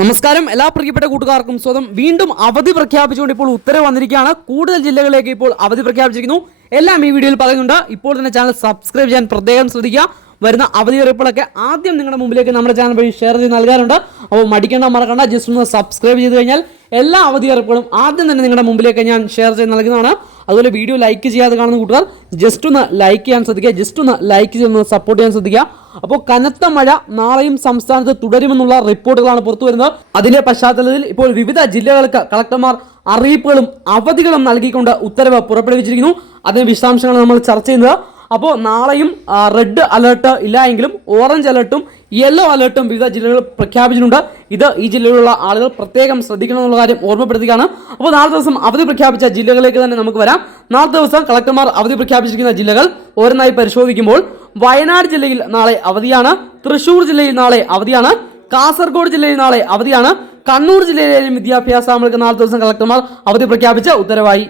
നമസ്കാരം എല്ലാ പ്രിയപ്പെട്ട കൂട്ടുകാർക്കും സ്വന്തം വീണ്ടും അവധി പ്രഖ്യാപിച്ചുകൊണ്ട് ഇപ്പോൾ ഉത്തരവ് വന്നിരിക്കുകയാണ്. കൂടുതൽ ജില്ലകളിലേക്ക് ഇപ്പോൾ അവധി പ്രഖ്യാപിച്ചിരിക്കുന്നു. എല്ലാം ഈ വീഡിയോയിൽ പറയുന്നുണ്ട്. ഇപ്പോൾ തന്നെ ചാനൽ സബ്സ്ക്രൈബ് ചെയ്യാൻ പ്രത്യേകം ശ്രദ്ധിക്കുക. വരുന്ന അവധി അറിയിപ്പുകളൊക്കെ ആദ്യം നിങ്ങളുടെ മുമ്പിലേക്ക് നമ്മുടെ ചാനൽ വഴി ഷെയർ ചെയ്ത് നൽകാറുണ്ട്. അപ്പോൾ മറക്കണ്ട, ജസ്റ്റ് ഒന്ന് സബ്സ്ക്രൈബ് ചെയ്ത് കഴിഞ്ഞാൽ എല്ലാ അവധി അറിയിപ്പുകളും ആദ്യം തന്നെ നിങ്ങളുടെ മുമ്പിലേക്ക് ഞാൻ ഷെയർ ചെയ്ത് നൽകുന്നതാണ്. അതുപോലെ വീഡിയോ ലൈക്ക് ചെയ്യാതെ കാണുന്ന കൂട്ടുകാർ ജസ്റ്റ് ഒന്ന് ലൈക്ക് ചെയ്യാൻ ശ്രദ്ധിക്കുക, ജസ്റ്റ് ഒന്ന് ലൈക്ക് ചെയ്തൊന്ന് സപ്പോർട്ട് ചെയ്യാൻ ശ്രദ്ധിക്കുക. അപ്പോൾ കനത്ത മഴ നാളെയും സംസ്ഥാനത്ത് തുടരുമെന്നുള്ള റിപ്പോർട്ടുകളാണ് പുറത്തു വരുന്നത്. അതിന്റെ പശ്ചാത്തലത്തിൽ ഇപ്പോൾ വിവിധ ജില്ലകൾക്ക് കളക്ടർമാർ അറിയിപ്പുകളും അവധികളും നൽകിക്കൊണ്ട് ഉത്തരവ് പുറപ്പെടുവിച്ചിരിക്കുന്നു. അതിന്റെ വിശദാംശങ്ങൾ നമ്മൾ ചർച്ച ചെയ്യുന്നത്. അപ്പോൾ നാളെയും റെഡ് അലേർട്ട് ഇല്ല എങ്കിലും ഓറഞ്ച് അലേർട്ടും യെല്ലോ അലേർട്ടും വിവിധ ജില്ലകളിൽ പ്രഖ്യാപിച്ചിട്ടുണ്ട്. ഈ ജില്ലയിലുള്ള ആളുകൾ പ്രത്യേകം ശ്രദ്ധിക്കണം എന്നുള്ള കാര്യം ഓർമ്മപ്പെടുത്തുകയാണ്. അപ്പോൾ നാളെ ദിവസം അവധി പ്രഖ്യാപിച്ച ജില്ലകളിലേക്ക് തന്നെ നമുക്ക് വരാം. നാളെ ദിവസം കളക്ടർമാർ അവധി പ്രഖ്യാപിച്ചിരിക്കുന്ന ജില്ലകൾ ഓരോന്നായി പരിശോധിക്കുമ്പോൾ വയനാട് ജില്ലയിൽ നാളെ അവധിയാണ്, തൃശൂർ ജില്ലയിൽ നാളെ അവധിയാണ്, കാസർഗോഡ് ജില്ലയിൽ നാളെ അവധിയാണ്, കണ്ണൂർ ജില്ലയിലെയും വിദ്യാഭ്യാസ സ്ഥാപനങ്ങൾക്ക് നാളെ ദിവസം കളക്ടർമാർ അവധി പ്രഖ്യാപിച്ച ഉത്തരവായി.